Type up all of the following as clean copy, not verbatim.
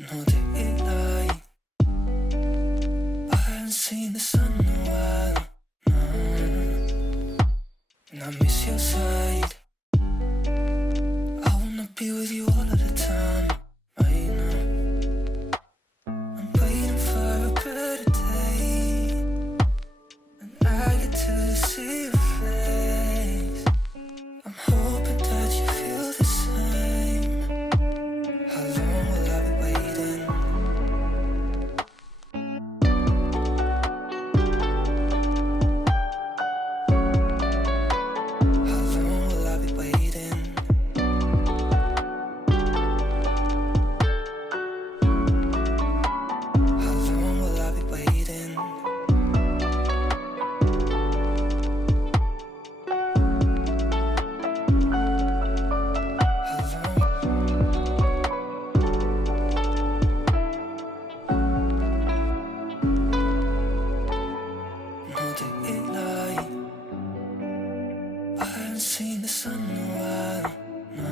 No daylight. I haven't seen the sun in a while. No. And I miss your side. I wanna be with you all of the time. Right now. I'm waiting for a better day. And I get to see your face. I'm hoping that you feel the same. How long will I be waiting? How long will I be waiting? How long will I be waiting? How long? No daylight. I haven't seen the sun in a while. No.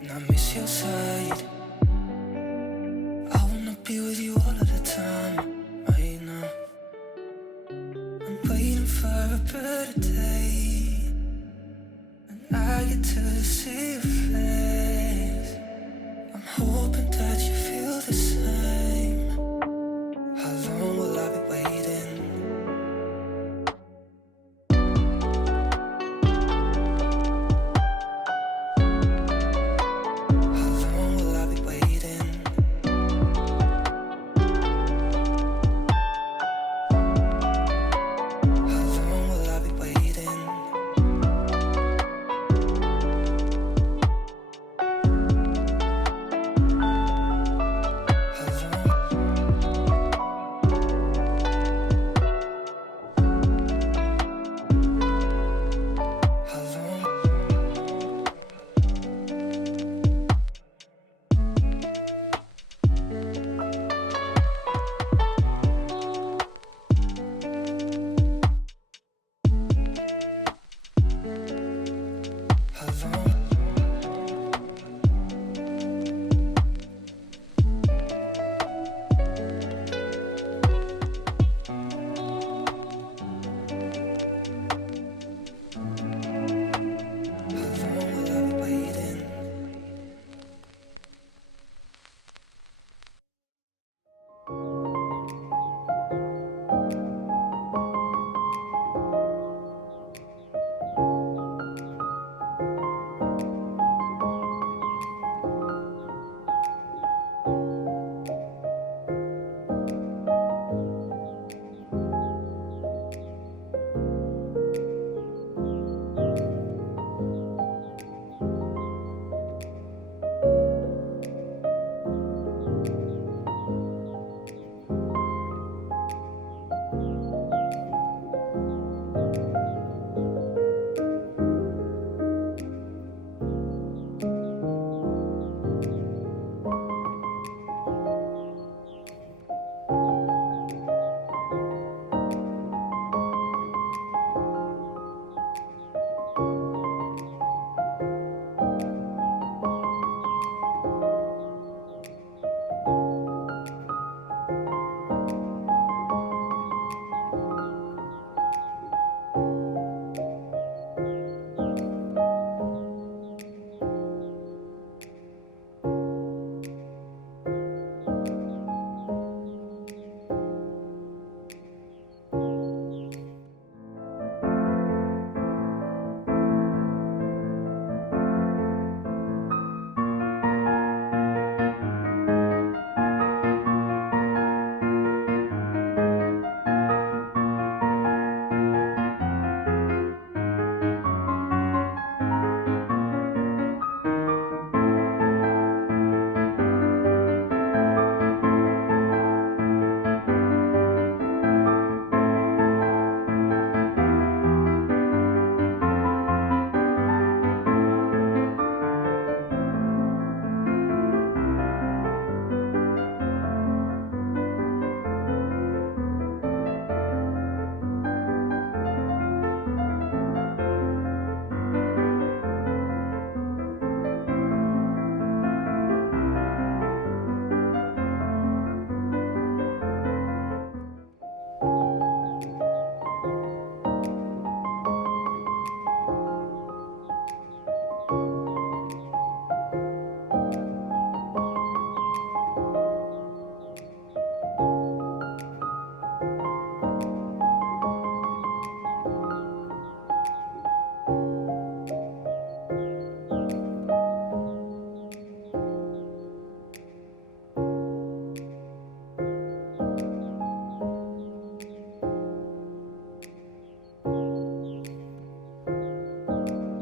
And I miss your side.